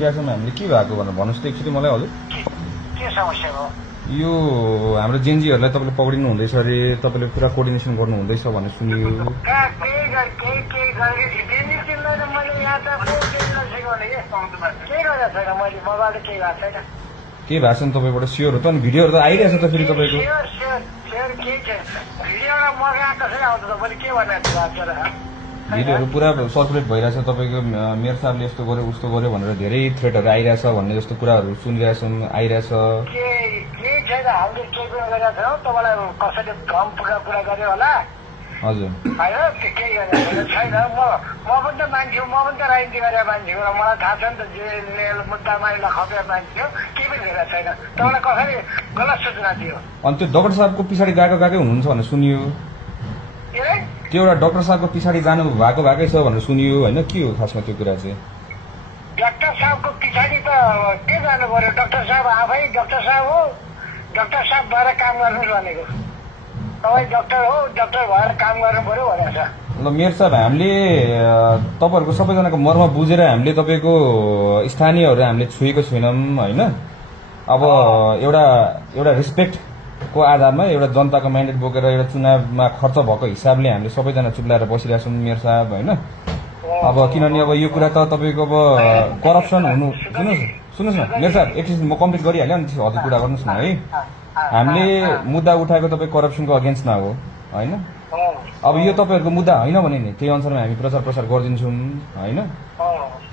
हामीले के भएको भनेर भन्नुहोस् त एकचोटि मलाई हजुर के समस्या हो यो हाम्रो जेएनजीहरूलाई तपाईँले पक्रिनु हुँदैछ अरे तपाईँले पुरा कोर्डिनेसन गर्नु हुँदैछ भन्ने सुनियो के भएको छैन तपाईँबाट स्योर हो त अनि भिडियोहरू त आइरहेछ त फेरि तपाईँको भिडियोहरू पुरा सर्कुलेट भइरहेछ तपाईँको मेयर साहबले यस्तो गर्यो उस्तो गर्यो भनेर धेरै थ्रेटहरू आइरहेछ भन्ने जस्तो कुराहरू सुनिरहेछौँ आइरहेछ हजुर होइन केही गरेर छैन म पनि त मान्छे म पनि त राजनीति गरेर मान्छे हो मलाई थाहा छ नि त जे मुद्दामा खपेर मान्छे हो केही पनि गरेर छैन तपाईँलाई कसरी गलत सूचना दियो अनि त्यो डाक्टर साहबको पछाडि गएकै हुनुहुन्छ भनेर सुनियो त्यो एउटा डाक्टर साहबको पछाडि जानु भएकै छ भनेर सुनियो होइन के हो खासमा त्यो कुरा चाहिँ डाक्टर साहबको पछाडि त के जानु पर्यो डाक्टर साहब आफै डाक्टर साहब हो डाक्टर साहब भएर काम गर्नु भनेको तपाईँ डाक्टर हो डाक्टर भएर काम गर्नु पर्यो भनेको छ ल मेयर साहब हामीले तपाईँहरूको सबैजनाको मर्म बुझेर हामीले तपाईँको स्थानीयहरू हामीले छुएको छैनौँ होइन अब एउटा रिस्पेक्टको आधारमा एउटा जनताको म्यान्डेट बोकेर एउटा चुनावमा खर्च भएको हिसाबले हामीले सबैजना चुप्लाएर बसिरहेको छौँ मेयर साहब होइन अब किनभने अब यो कुरा त तपाईँको अब करप्सन हुनु सुन्नुहोस् न मेयर साहब एकछिन म कम्प्लिट गरिहालेँ अनि हजुर कुरा गर्नुहोस् न है हामीले मुद्दा उठाएको तपाईँ करप्सनको अगेन्स्टमा हो होइन अब यो तपाईँहरूको मुद्दा होइन भने नि त्यही अनुसारमा हामी प्रचार प्रसार गरिदिन्छौँ होइन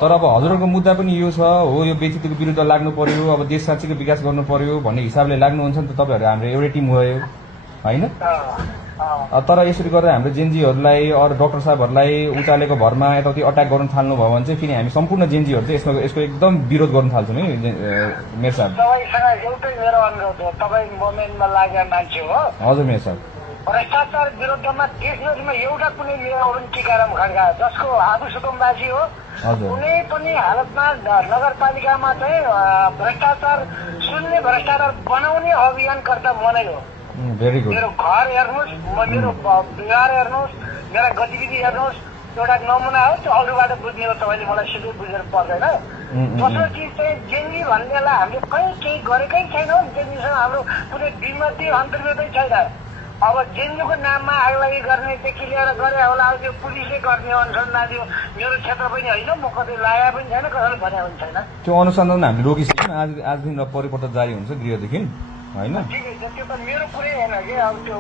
तर अब हजुरहरूको मुद्दा पनि यो छ हो यो व्यक्तित्वको विरुद्ध लाग्नु पर्यो अब देश साँच्चीको विकास गर्नु पर्यो भन्ने हिसाबले लाग्नुहुन्छ नि त तपाईँहरू हाम्रो एउटै टिम भयो होइन तर यसरी गरेर हाम्रो जेएनजीहरूलाई अरू डाक्टर साहबहरूलाई उचालेको भरमा यताउति अट्याक गर्न थाल्नुभयो भने चाहिँ फेरि हामी सम्पूर्ण जेएनजीहरू चाहिँ यसको एकदम विरोध गर्न थाल्छौँ है मेयर साहब तपाईँसँग एउटै मेरो अनुरोध हो तपाईँ मोमेन्टमा लागेर मान्छे हो हजुर मेयर साहब भ्रष्टाचार विरुद्धमा देशभरिमा एउटा कुनै मेयर अरुण टिकाराम खड्का जसको आफू सुकुम्बासी हो कुनै पनि हालतमा नगरपालिकामा चाहिँ भ्रष्टाचार शून्य भ्रष्टाचार बनाउने अभियानकर्ता म नै हो भेरी गुड मेरो घर हेर्नुहोस् मेरो व्यवहार हेर्नुहोस् मेरा गतिविधि हेर्नुहोस् एउटा नमुना हो त्यो अरूबाट बुझ्ने हो तपाईँले मलाई सिधै बुझेर पर्दैन दोस्रो चिज चाहिँ जेएनजी भन्नेलाई हामीले कहीँ केही गरेकै छैनौँ जेएनजीसँग हाम्रो कुनै विमति अन्तर्गतै छैन अब जेएनजीको नाममा आगलागी गर्नेदेखि लिएर गरे होला अब त्यो पुलिसले गर्ने अनुसन्धान यो मेरो क्षेत्र पनि होइन म कतै लागेको पनि छैन कसैले भने पनि छैन त्यो अनुसन्धान हामीले रोकिसक्यौँ आजदेखि परिवर्तन जारी हुन्छ गृहदेखि होइन ठिकै छ त्यो त मेरो कुरै होइन कि अब त्यो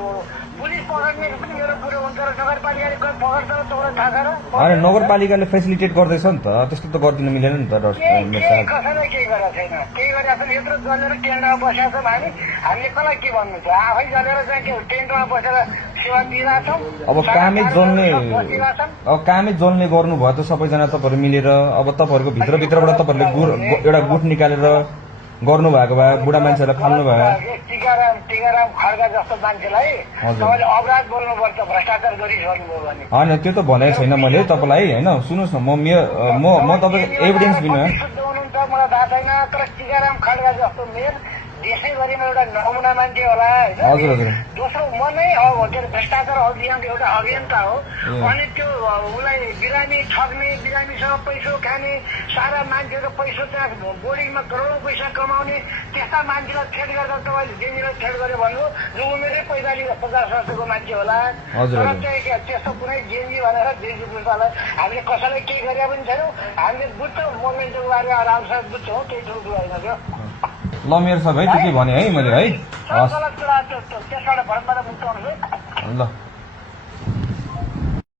पुलिस पक्ड्ने पनि मेरो कुरो हुन्छ र नगरपालिकाले पक्ड्छ तपाईँलाई थाहा छ र होइन नगरपालिकाले फेसिलिटेट गर्दैछ नि त त्यस्तो त गरिदिनु मिलेन नि त कसैलाई केही गरेको छैन केही गरेको छैन यत्रो जलेर टेन्टमा बसेका छौँ हामीले कसलाई के भन्नु छ आफै जलेर चाहिँ के टेन्टमा बसेर सेवा दिइरहेछौँ अब कामै जल्ने गर्नुभयो त सबैजना तपाईँहरू मिलेर अब तपाईँहरूको भित्रभित्रबाट तपाईँहरूले एउटा गुट निकालेर गर्नु भएको भए बुढा मान्छेहरूलाई फाल्नु भयो टिकाराम खड्का जस्तो मान्छेलाई तपाईँले अपराध बोल्नुपर्छ भ्रष्टाचार गरी गर्नुभयो भने होइन त्यो त भनेको छैन मैले तपाईँलाई होइन सुन्नुहोस् न म तपाईँको एभिडेन्स दिनु हुनुहुन्छ मलाई थाहा छैन तर टिकाराम खड्का जस्तो मेयर देशैभरिमा एउटा नमुना मान्छे होला होइन दोस्रो म नै के अरे भ्रष्टाचार अभियानको एउटा अभियन्ता हो अनि त्यो उसलाई बिरामी ठग्ने बिरामीसँग पैसो खाने सारा मान्छेको पैसो त्यहाँ बोर्डिङमा करोडौँ पैसा कमाउने त्यस्ता मान्छेलाई थ्रेट गर्दा तपाईँले जेएनजीलाई थ्रेट गर्यो भन्नु जो उमेरै 45-50 वर्षको मान्छे होला तर चाहिँ त्यस्तो कुनै जेएनजी भनेर जेएनजी पुलिसलाई हामीले कसैलाई केही गरे पनि छैनौँ हामीले बुझ्छौँ मोमेन्टको बारे आरामसँग बुझ्छौँ केही ठुलो कुरा होइन त्यो ल मेरो साहब है त्यति भने है मैले है त्यसबाट भरतबाट मुक्त हुनुहोस् ल